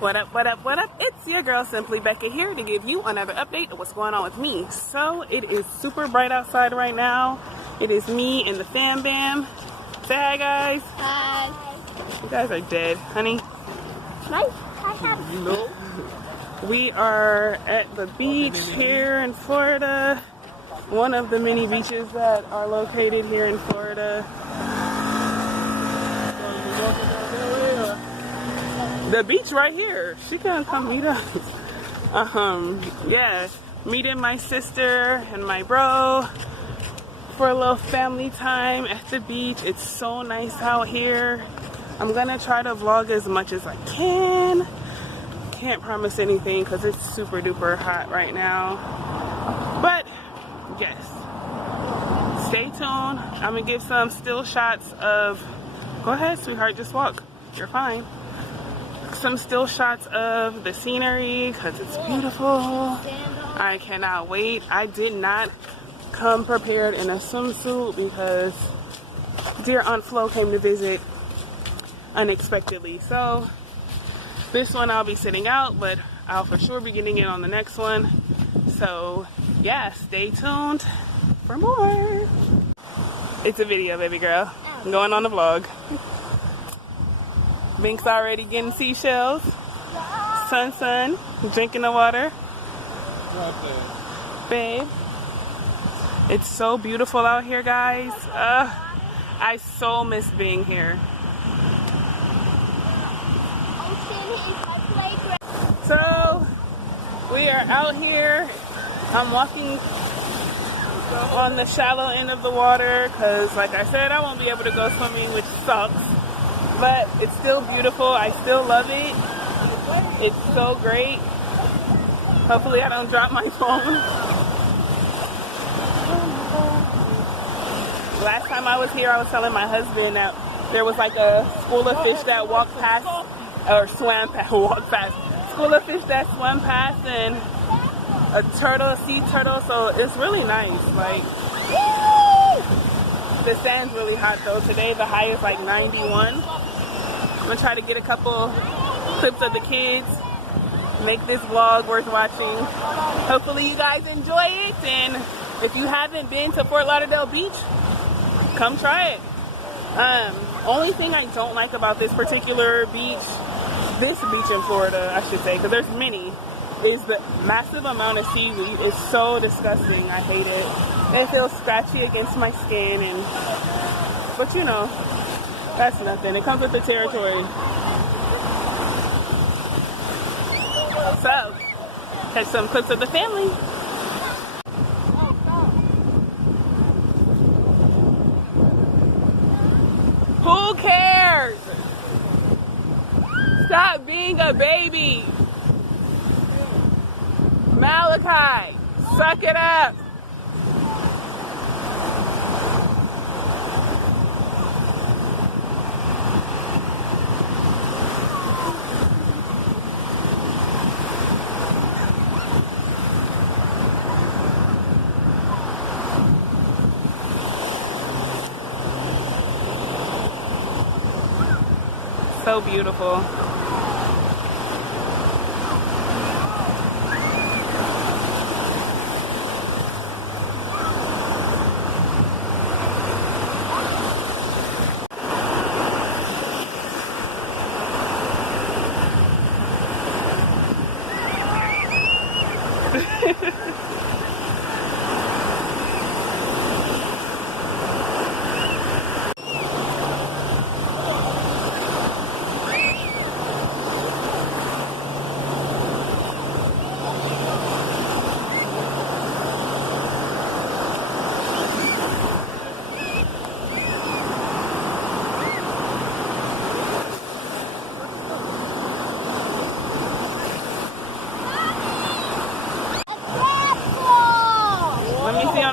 What up, what up, what up? It's your girl Simply Becca here to give you another update of what's going on with me. So it is super bright outside right now. It is me and the fam bam. Say hi, guys. Hi. You guys are dead, honey. Hi. You know. We are at the beach here in Florida. One of the many beaches that are located here in Florida. The beach right here. She can come meet us. Yeah. Meeting my sister and my bro for a little family time at the beach. It's so nice out here. I'm gonna try to vlog as much as I can. Can't promise anything because it's super duper hot right now. But yes. Stay tuned. I'm gonna give some still shots of. Go ahead, sweetheart. Just walk. You're fine. Some still shots of the scenery because it's beautiful. I cannot wait. I did not come prepared in a swimsuit because dear Aunt Flo came to visit unexpectedly. So this one I'll be sitting out, but I'll for sure be getting it on the next one. So yeah, stay tuned for more. It's a video, baby girl. I'm going on the vlog. Bink's already getting seashells. Sun, drinking the water. Babe, it's so beautiful out here, guys. I so miss being here. So, we are out here. I'm walking on the shallow end of the water because, like I said, I won't be able to go swimming, which sucks. But it's still beautiful. I still love it. It's so great. Hopefully I don't drop my phone. Last time I was here, I was telling my husband that there was like a school of fish that walked past, or swam past, walked past. School of fish that swam past, and a turtle, a sea turtle. So it's really nice. Like, the sand's really hot though. Today the high is like 91. I'm gonna try to get a couple clips of the kids, make this vlog worth watching. Hopefully you guys enjoy it, and if you haven't been to Fort Lauderdale Beach, come try it. Only thing I don't like about this particular beach, this beach in Florida, I should say, because there's many, is the massive amount of seaweed. It's so disgusting. I hate it. It feels scratchy against my skin, but you know, that's nothing. It comes with the territory. So, catch some clips of the family. Who cares? Stop being a baby. Malachi, suck it up. So beautiful.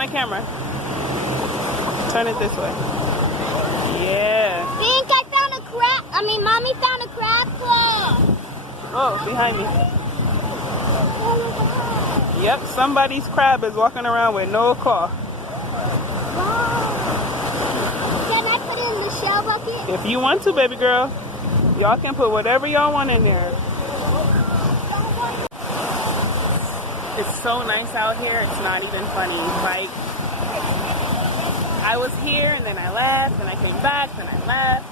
Camera. Turn it this way. Yeah. Pink, I found a crab. Mommy found a crab claw. Oh, behind me. Yep, somebody's crab is walking around with no claw. Wow. Can I put it in the shell bucket? If you want to, baby girl. Y'all can put whatever y'all want in there. It's so nice out here, it's not even funny. Like, I was here and then I left, and I came back, then I left,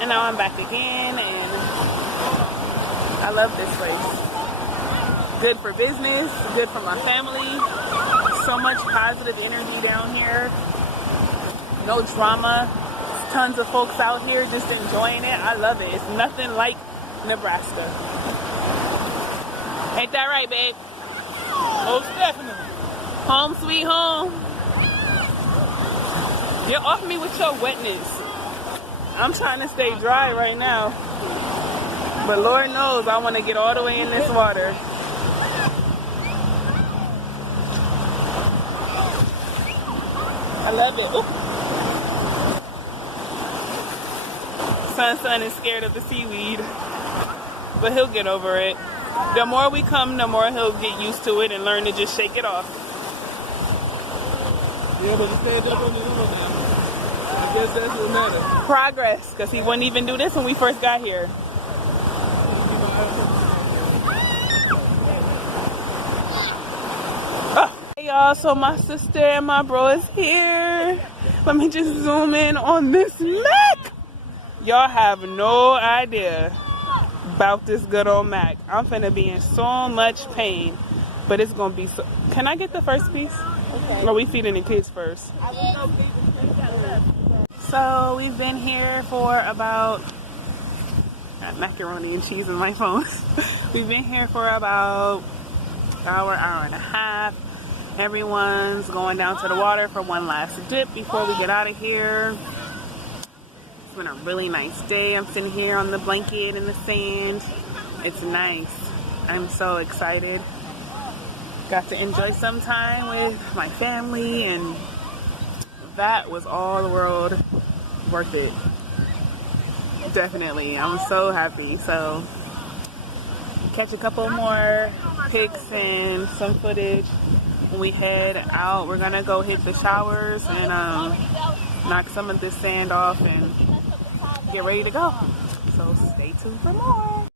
and now I'm back again, and I love this place. Good for business, good for my family. So much positive energy down here. No drama. Tons of folks out here just enjoying it. I love it. It's nothing like Nebraska. Ain't that right, babe? Most definitely. Home sweet home. Get off me with your wetness. I'm trying to stay dry right now. But Lord knows I want to get all the way in this water. I love it. Ooh. Son is scared of the seaweed, but he'll get over it. The more we come, the more he'll get used to it and learn to just shake it off. Yeah, but stand up on your own now. I guess that's what matters. Progress, because he wouldn't even do this when we first got here. Oh. Hey y'all, so my sister and my bro is here. Let me just zoom in on this Mac. Y'all have no idea about this good old Mac. I'm finna be in so much pain, but it's gonna be so. Can I get the first piece? Okay. Or are we feeding the kids first? So we've been here for about macaroni and cheese in my phone. We've been here for about hour and a half. Everyone's going down to the water for one last dip before we get out of here. It's been a really nice day. I'm sitting here on the blanket in the sand. It's nice. I'm so excited. Got to enjoy some time with my family, and that was all the world worth it. Definitely. I'm so happy. So catch a couple more pics and some footage when we head out. We're gonna go hit the showers and knock some of this sand off and get ready to go. So stay tuned for more.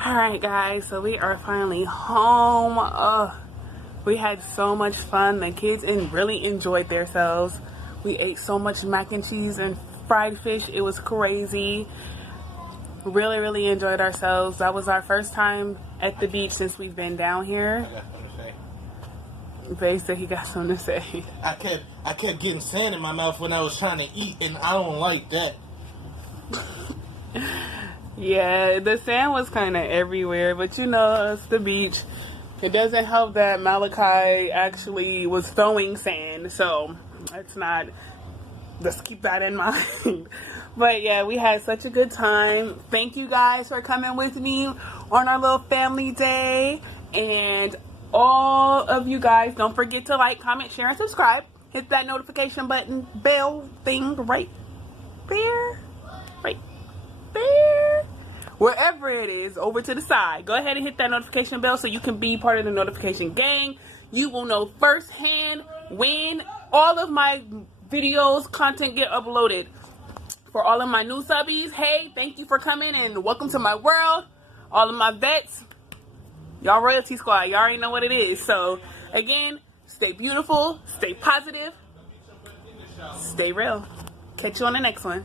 Alright guys, so we are finally home. We had so much fun. The kids really enjoyed themselves. We ate so much mac and cheese and fried fish. It was crazy. Really enjoyed ourselves. That was our first time at the beach since we've been down here. I got something to say. They said he got something to say. I kept getting sand in my mouth when I was trying to eat, and I don't like that. Yeah, the sand was kind of everywhere, but you know, it's the beach. It doesn't help that Malachi actually was throwing sand, so it's not, let's keep that in mind. But yeah, we had such a good time. Thank you guys for coming with me on our little family day. And all of you guys, don't forget to like, comment, share, and subscribe. Hit that notification button, bell thing right there. Right there. Wherever it is, over to the side. Go ahead and hit that notification bell so you can be part of the notification gang. You will know firsthand when all of my videos, content get uploaded. For all of my new subbies, hey, thank you for coming and welcome to my world. All of my vets, y'all royalty squad, y'all already know what it is. So again, stay beautiful, stay positive, stay real. Catch you on the next one.